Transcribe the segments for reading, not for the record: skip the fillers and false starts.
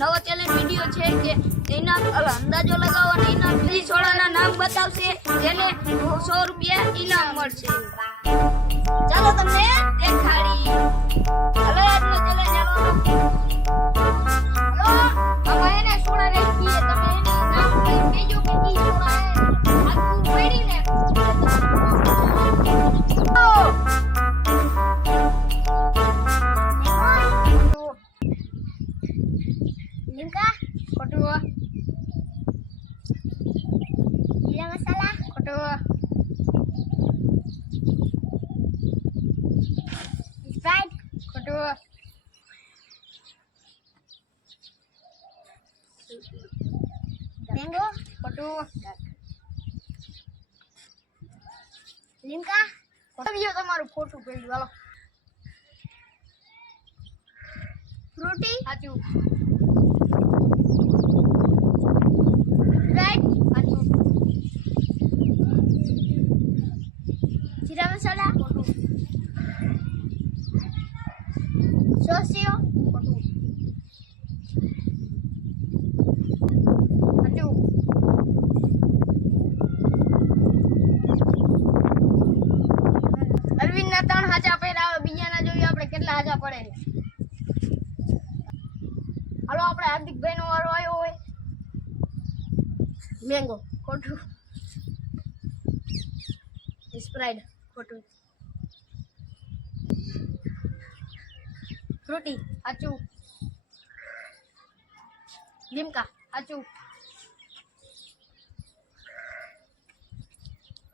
નવો challenge video છે કે એના અંદાજો લગાવો અને એના 3 સોડાના નામ બતાવશે જેને 100 રૂપિયા ઇનામ મળશે. ચાલો તમને દેખાડી. હાલો આજનો ચેલેન્જ હાલો આમાં એને સોડા રાખી તમે એની નામ કહેજો કે કી સોડા આખું પડીને Limka, Kedua, gila masalah. kedua, Sprite, kedua, mango, kedua. Limka, Video તમારું ખોટું પડ્યું હાલો. fruity, સાચું, Sprite, સાચું, gila masalah. ખોટું, Sosio, ખોટું. સાચું, અરવિંદના 3 હાચા પડ્યા હવે બીજાના જોઈએ આપણે કેટલા હાચા પડે છે. હાલો આપણે હાર્દિકભાઈનો વારો આવ્યો હોય. mango, ખોટું, Sprite, ખોટું, fruity, સાચું, Limka, સાચું,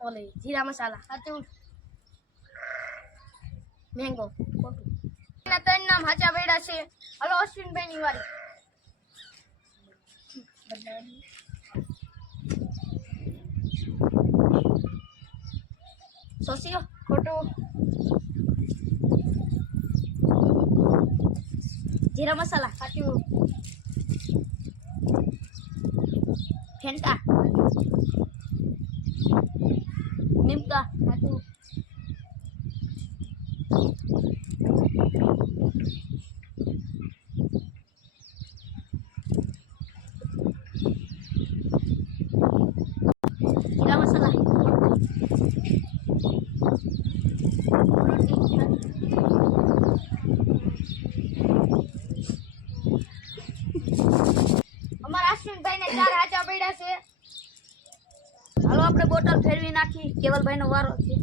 ole, gila masalah. સાચું, Mango, ખોટું. એના 3 નામ હાચા પડ્યા છે. હાલો અશ્વિનભાઈની વારી. Sosio, ખોટું, gila masalah. સાચું, Fanta, Limka, સાચું, gila masalah. અમારા અશ્વિનભાઈને 4 હાચા પડ્યા છે. હાલો આપણે બોટલ ફેરવી નાખી. કેવલભાઈનો વારો છે.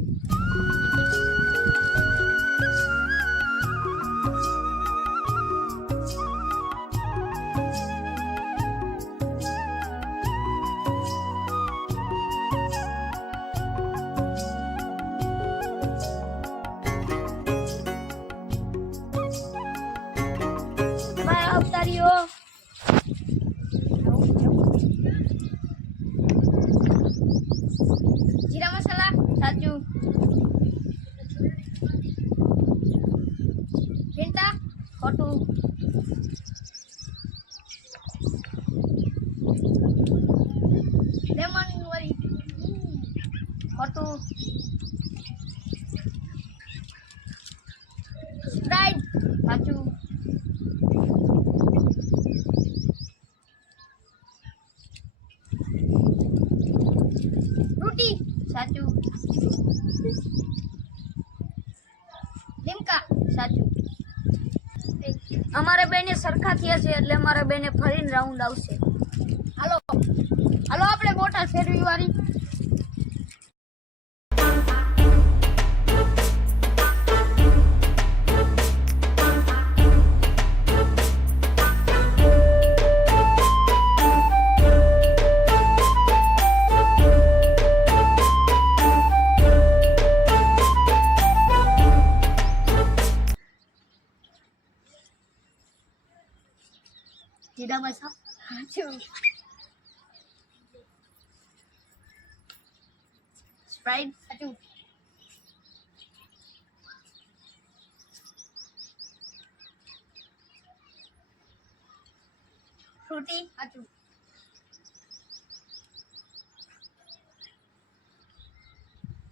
ભાઈ આવતા રહ્યો. જીરા મસાલા સાચું, ફેંટા ખોટું, લેમન વાળી ખોટું, સ્પ્રાઇટ સાચું, ફ્રૂટી સાચું, લીમકા સાચું. અમારે બેને સરખા થયા છે એટલે અમારે બેને ફરીને રાઉન્ડ આવશે. હાલો હાલો આપણે બોટલ ફેરવી વાળી. Gila masalah. સાચું, Sprite, સાચું, fruity, સાચું,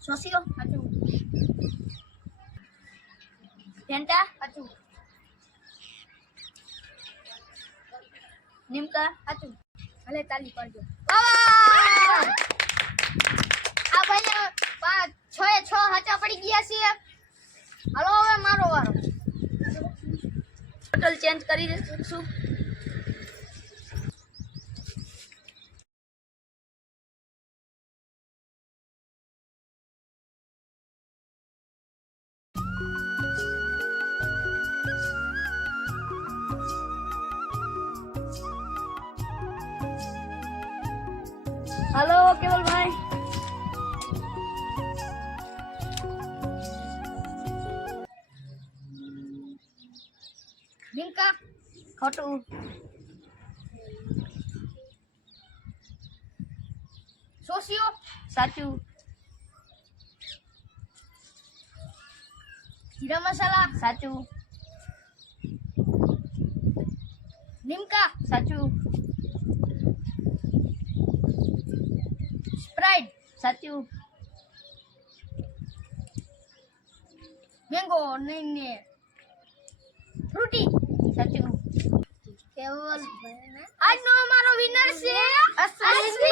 Sosio, સાચું, Fanta, સાચું, નિમકા સાચું. ભલે તાલી પાડજો. વાહ! આ ભાઈને 6 એ 6 હાચા પડી ગયા છે. હાલો હવે મારો વારો. બોટલ ચેન્જ કરી દઈશું. હાલો કેવલભાઈ. નિમકા ખોટું. સોસિયો સાચું. જીરા મસાલા સાચું. નિમકા સાચું. સ્પ્રાઇટ સાચું. મેંગો ને ફ્રૂટી સાચું. કેવલ આજનો અમારો વિનર છે અશ્વિન.